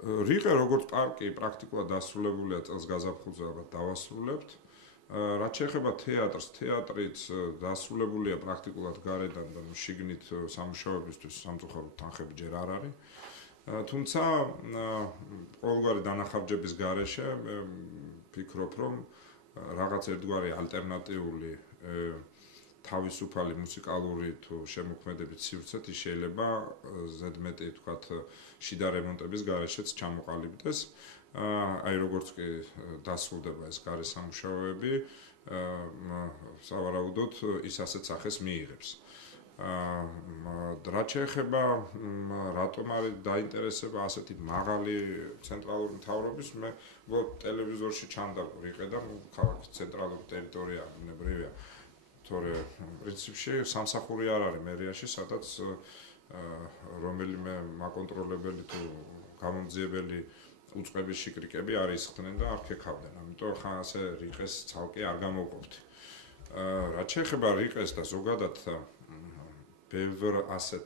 რიყე როგორც პარკი პრაქტიკულად დასრულებულია წელს გაზაფხულზე ალბათ დავასრულებთ. რაც შეეხება თეატრს, თეატრიც დასრულებულია პრაქტიკულად გარედან და შიგნით სამუშაოებისთვის სამწუხაროდ თანხები ჯერ არ არის. თუმცა ყოველგვარი დანახავჯების გარეშე ვფიქრობ, რომ რაღაც ერთგვარი ალტერნატიული თავისუფალი მუსიკალური თუ შემოქმედებით სივრცეთ ის შეიძლება ზედმეტი თქვათ შიდა რემონტების გარეშეც ჩამოყალიბდეს. აი როგორც კი დასრულდება ეს გარე სამუშაოები, სავარაუდოდ ის ასეთ სახეს მიიღებს. რაც შეეხება რატომ არის დაინტერესება ასეთი მაღალი ცენტრალური მთავრობის, მე ტელევიზორში ჩანდა რიყე და ქალაქის ცენტრალური ტერიტორია ბუნებრივია. თორე პრინციპში სამსახური არ არის მერიაში, სადაც რომელიმე მაკონტროლებელი თუ გამომძიებელი უწყების შიკრიკები არ ისხდნენ და არ ქექავდნენ. ამიტომ ხან ასე რიყეს ცალკე არ გამოვყოფთ. რაც შეეხება რიყეს და ზოგადად ბევრ ასეთ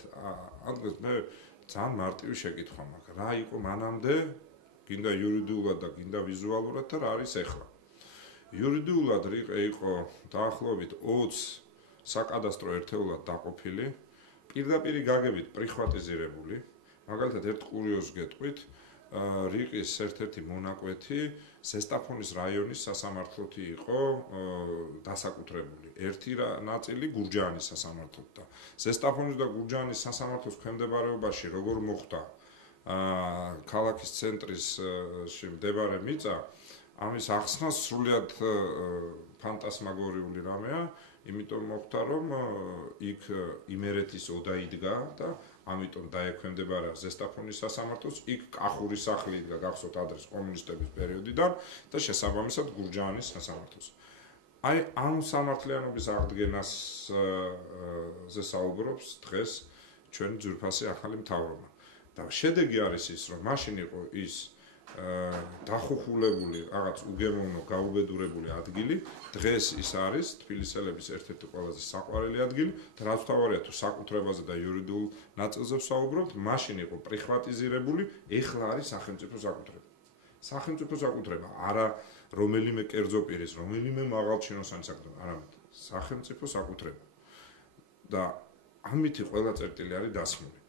ადგილს მე ძალიან მარტივი შეკითხვა მაქვს. რა იყო მანამდე, გინდა იურიდიულად და გინდა ვიზუალურად და რა არის ახლა? იურიდიულად რიყე იყო დაახლოებით 20 საკადასტრო ერთეულად დაყოფილი, პირდაპირი გაგებით პრიხვატიზირებული. მაგალითად ერთ კურიოზს გეტყვით, რიყის ერთ-ერთი მონაკვეთი ზესტაფონის რაიონის სასამართლოთი იყო დასაკუთრებული. ერთი ნაწილი გურჯაანის სასამართლოთ და ზესტაფონის და გურჯაანის სასამართლოს ქვემდებარეობაში როგორ მოხდა ქალაქის ცენტრში მდებარე მიწა, ამის ახსნა სრულიად ფანტასმაგორიული რამეა, იმიტომ მოხდა, რომ იქ იმერეთის ოდა იდგა და ამიტომ დაექვემდებარა ზესტაფონის სასამართლოს, იქ კახურის სახლი იდგა, გახსოვთ ადრეს კომუნისტების პერიოდიდან და შესაბამისად გურჯაანის სასამართლოს. აი ამ სამართლიანობის აღდგენაზე საუბრობს დღეს ჩვენი ძვირფასი ახალი მთავრობა. და შედეგი არის ის, რომ მაშინ იყო ის დახუხულებული, რაღაც უგემოვნო, გაუბედურებული ადგილი, დღეს ის არის თბილისელების ერთ-ერთი ყველაზე საყვარელი ადგილი და რაც თავარია თუ საკუთრებაზე და იურიდიულ ნაწილზე ვსაუბრობთ, მაშინ იყო პრიხვატიზირებული, ეხლა არის სახელმწიფო საკუთრება. სახელმწიფო საკუთრება, არა რომელიმე კერძო პირის, რომელიმე მაღალჩინოსანი საკუთრება, არამედ სახელმწიფო საკუთრება. და ამითი ყველა წერტილი არის დასმული.